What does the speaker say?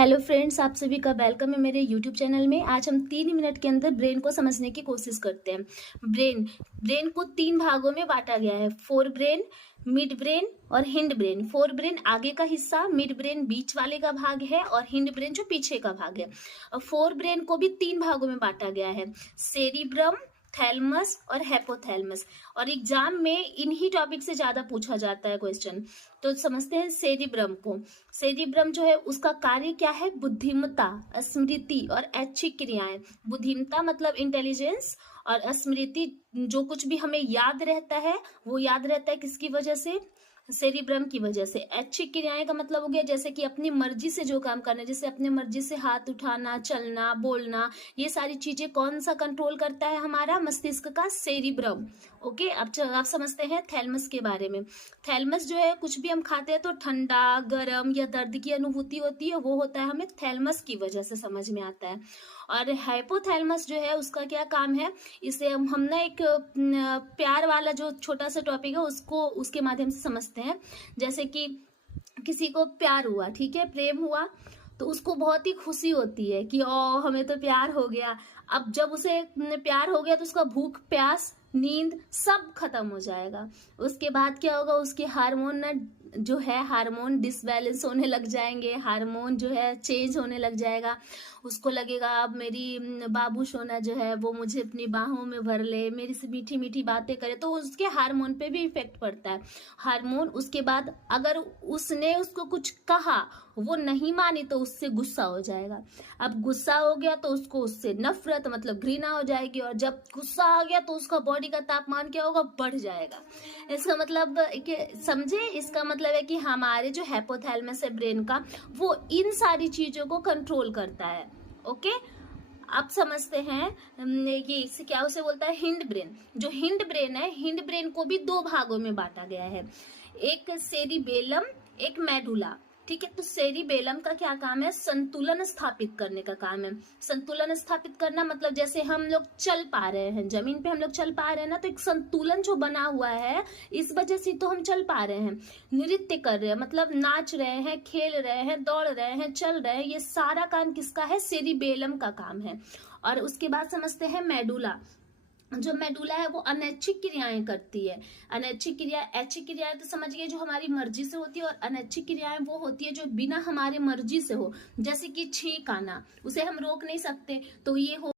Hello friends, आप सभी का वेलकम है मेरे यूट्यूब चैनल में। आज हम 3 मिनट के अंदर ब्रेन को समझने की कोशिश करते हैं। ब्रेन को 3 भागों में बांटा गया है, फोर ब्रेन, मिड ब्रेन और हिंड ब्रेन। फोर ब्रेन आगे का हिस्सा, मिड ब्रेन बीच वाले का भाग है और हिंड ब्रेन जो पीछे का भाग है। और फोर ब्रेन को भी 3 भागों में बांटा गया है, सेरिब्रम, थैलमस और हेपोथैलमस। और एग्जाम में इन्हीं टॉपिक से ज्यादा पूछा जाता है क्वेश्चन। तो समझते हैं सेरिब्रम को। सेरिब्रम जो है उसका कार्य क्या है? बुद्धिमत्ता, स्मृति और ऐच्छिक क्रियाएं। बुद्धिमत्ता मतलब इंटेलिजेंस, और स्मृति जो कुछ भी हमें याद रहता है वो याद रहता है किसकी वजह से? सेरिब्रम की वजह से। ऐच्छिक क्रियाएं का मतलब हो गया जैसे कि अपनी मर्जी से जो काम करना, जैसे अपनी मर्जी से हाथ उठाना, चलना, बोलना, ये सारी चीजें कौन सा कंट्रोल करता है? हमारा मस्तिष्क का सेरिब्रम। ओके, अब आप समझते हैं थैलमस के बारे में। थैलमस जो है, कुछ भी हम खाते हैं तो ठंडा, गर्म या दर्द की अनुभूति होती है, वो होता है हमें थैलमस की वजह से समझ में आता है। और हाइपोथैलमस जो है उसका क्या काम है? इसे हम ना एक प्यार वाला जो छोटा सा टॉपिक है उसको उसके माध्यम से समझते हैं। जैसे कि किसी को प्यार हुआ, ठीक है, प्रेम हुआ, तो उसको बहुत ही खुशी होती है कि ओ हमें तो प्यार हो गया। अब जब उसे प्यार हो गया तो उसका भूख, प्यास, नींद सब खत्म हो जाएगा। उसके बाद क्या होगा? उसके हार्मोन ना जो है, हार्मोन डिसबैलेंस होने लग जाएंगे, हार्मोन जो है चेंज होने लग जाएगा। उसको लगेगा अब मेरी बाबू सोना जो है वो मुझे अपनी बाहों में भर ले, मेरी से मीठी मीठी बातें करे, तो उसके हार्मोन पे भी इफेक्ट पड़ता है। हार्मोन, उसके बाद अगर उसने उसको कुछ कहा, वो नहीं मानी, तो उससे गुस्सा हो जाएगा। अब गुस्सा हो गया तो उसको उससे नफरत मतलब घृणा हो जाएगी, और जब गुस्सा आ गया तो उसका बॉडी का तापमान क्या होगा? बढ़ जाएगा। इसका मतलब समझे? इसका मतलब है कि हमारे जो हाइपोथैलेमस है ब्रेन का, वो इन सारी चीजों को कंट्रोल करता है। ओके, अब समझते हैं ये इसे क्या उसे बोलता है? Hind brain. जो हिंड ब्रेन है, हिंड ब्रेन को भी 2 भागों में बांटा गया है, एक सेरिबेलम, एक मेडुला। ठीक है, तो सेरिबेलम का क्या काम है? संतुलन स्थापित करने का काम है। संतुलन स्थापित करना मतलब जैसे हम लोग चल पा रहे हैं, जमीन पे हम लोग चल पा रहे हैं ना, तो एक संतुलन जो बना हुआ है, इस वजह से तो हम चल पा रहे हैं। नृत्य कर रहे हैं मतलब नाच रहे हैं, खेल रहे हैं, दौड़ रहे हैं, चल रहे हैं, ये सारा काम किसका है? सेरिबेलम का काम है। और उसके बाद समझते हैं मेडुला। जो मेडुला है वो अनैच्छिक क्रियाएं करती है। अनैच्छिक क्रिया, ऐच्छिक क्रियाएं तो समझ गए जो हमारी मर्जी से होती है, और अनैच्छिक क्रियाएं वो होती है जो बिना हमारे मर्जी से हो। जैसे कि छींक आना, उसे हम रोक नहीं सकते, तो ये हो